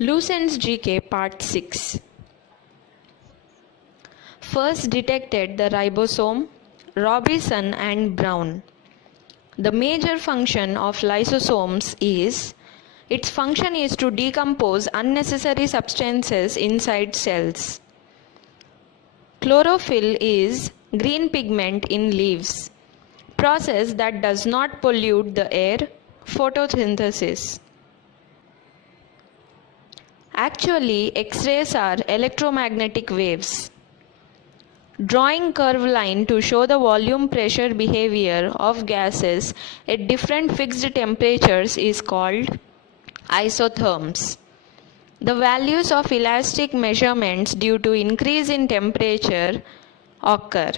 Lucent's GK Part 6. First detected the ribosome, Robinson and Brown. The major function of lysosomes is its function is to decompose unnecessary substances inside cells. Chlorophyll is green pigment in leaves, process that does not pollute the air, photosynthesis. Actually, X-rays are electromagnetic waves. Drawing curve line to show the volume pressure behavior of gases at different fixed temperatures is called isotherms. The values of elastic measurements due to increase in temperature occur.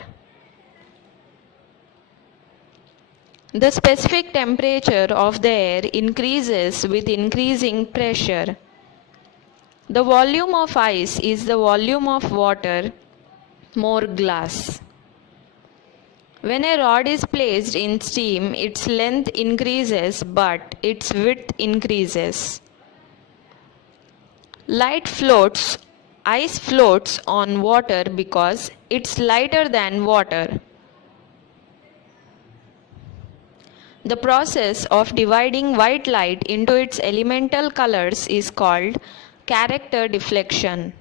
The specific temperature of the air increases with increasing pressure. The volume of ice is the volume of water, more glass. When a rod is placed in steam, its length increases but its width increases. Ice floats on water because it's lighter than water. The process of dividing white light into its elemental colors is called character deflection.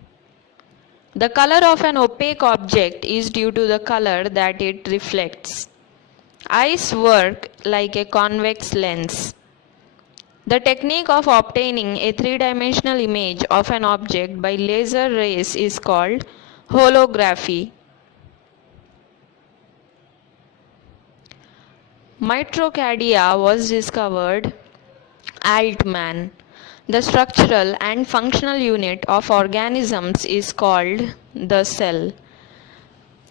The color of an opaque object is due to the color that it reflects. Eyes work like a convex lens. The technique of obtaining a three-dimensional image of an object by laser rays is called holography. Mitochondria was discovered Altman. The structural and functional unit of organisms is called the cell.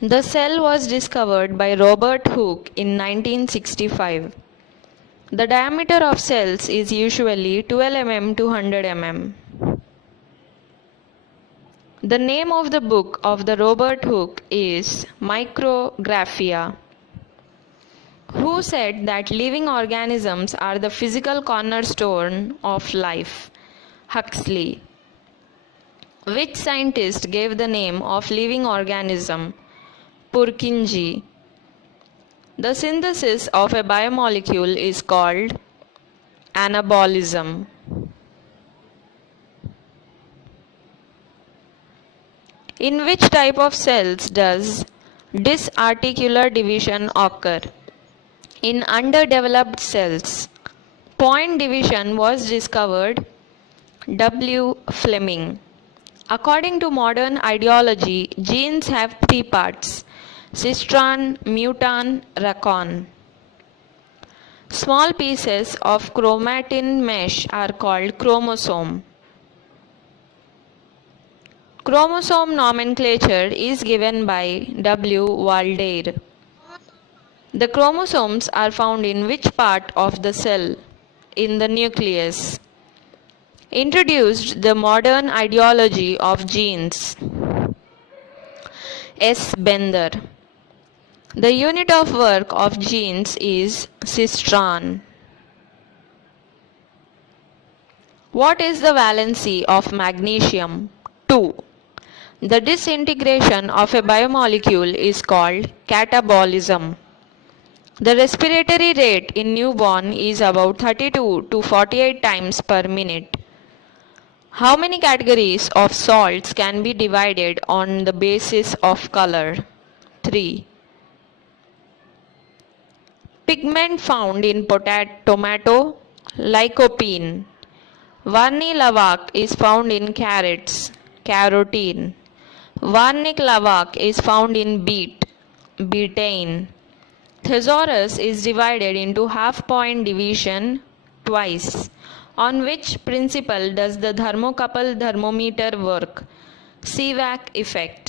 The cell was discovered by Robert Hooke in 1965. The diameter of cells is usually 12 mm to 100 mm. The name of the book of the Robert Hooke is Micrographia. Who said that living organisms are the physical cornerstone of life? Huxley. Which scientist gave the name of living organism? Purkinje. The synthesis of a biomolecule is called anabolism. In which type of cells does disarticular division occur? In underdeveloped cells. Point division was discovered W. Fleming. According to modern ideology, genes have three parts: cistron, mutant, racon. Small pieces of chromatin mesh are called chromosome. Chromosome nomenclature is given by W. Waldeyer. The chromosomes are found in which part of the cell? In the nucleus. Introduced the modern ideology of genes. S. Bender. The unit of work of genes is cistron. What is the valency of magnesium? 2. The disintegration of a biomolecule is called catabolism. The respiratory rate in newborn is about 32 to 48 times per minute. How many categories of salts can be divided on the basis of color? 3. Pigment found in tomato, lycopene. Varnic lavac is found in carrots, carotene. Varnic lavac is found in beet, betaine. Thesaurus is divided into half-point division twice. On which principle does the thermocouple thermometer work? Seevac effect.